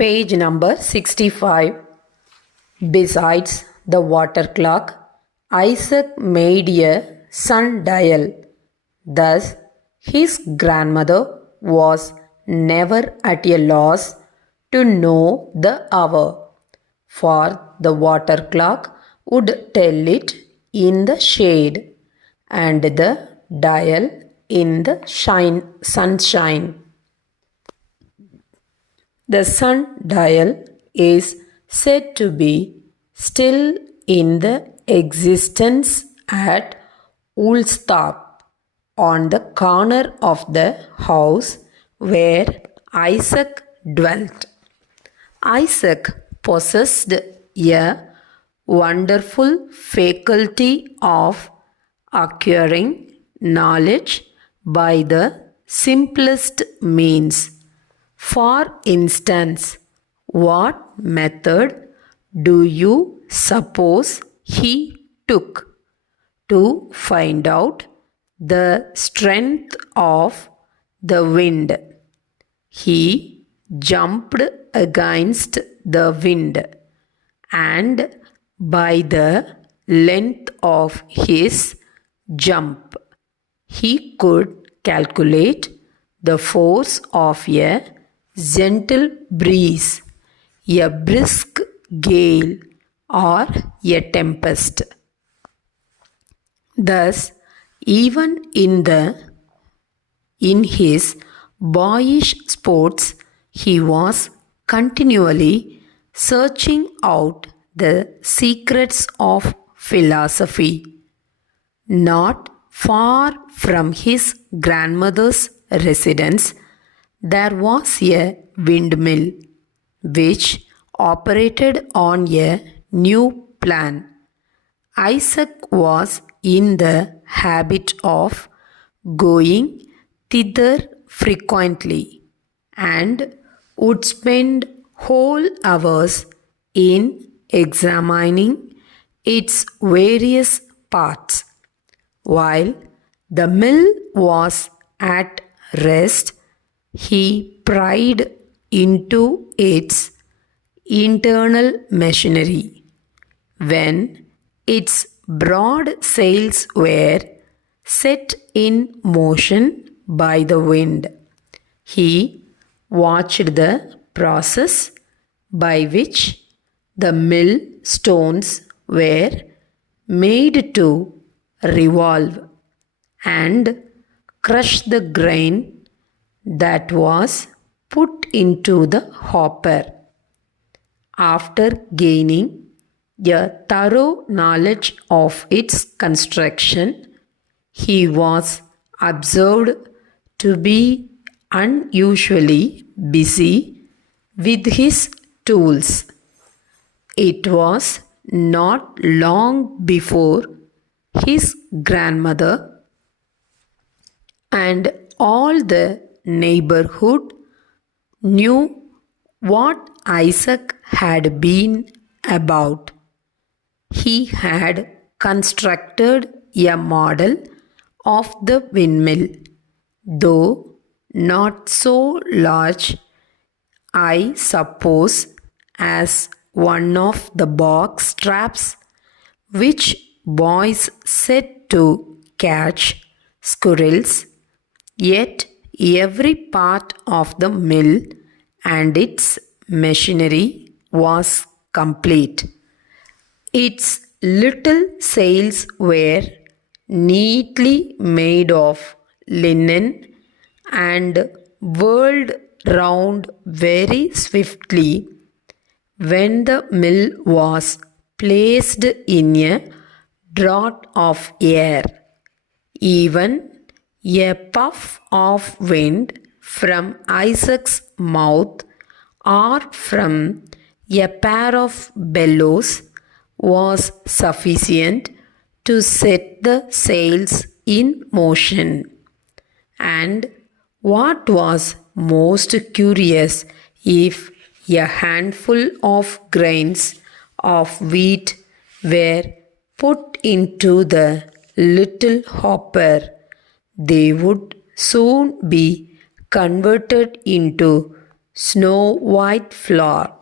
Page number 65. Besides the water clock, Isaac made a sundial. Thus, his grandmother was never at a loss to know the hour, for the water clock would tell it in the shade and the dial in the sunshine. The sundial is said to be still in the existence at Woolsthorpe, on the corner of the house where Isaac dwelt. Isaac possessed a wonderful faculty of acquiring knowledge by the simplest means. For instance, what method do you suppose he took to find out the strength of the wind? He jumped against the wind, and by the length of his jump, he could calculate the force of a gentle breeze, a brisk gale, or a tempest. Thus, even in his boyish sports, he was continually searching out the secrets of philosophy. Not far from his grandmother's residence, there was a windmill which operated on a new plan. Isaac was in the habit of going thither frequently and would spend whole hours in examining its various parts. While the mill was at rest, he pried into its internal machinery. When its broad sails were set in motion by the wind, he watched the process by which the mill stones were made to revolve and crush the grain that was put into the hopper. After gaining a thorough knowledge of its construction, he was observed to be unusually busy with his tools. It was not long before his grandmother and all the neighborhood knew what Isaac had been about. He had constructed a model of the windmill, though not so large, I suppose, as one of the box traps which boys set to catch squirrels. Yet every part of the mill and its machinery was complete. Its little sails were neatly made of linen and whirled round very swiftly when the mill was placed in a draught of air. Even a puff of wind from Isaac's mouth or from a pair of bellows was sufficient to set the sails in motion. And what was most curious, if a handful of grains of wheat were put into the little hopper, they would soon be converted into snow white flower.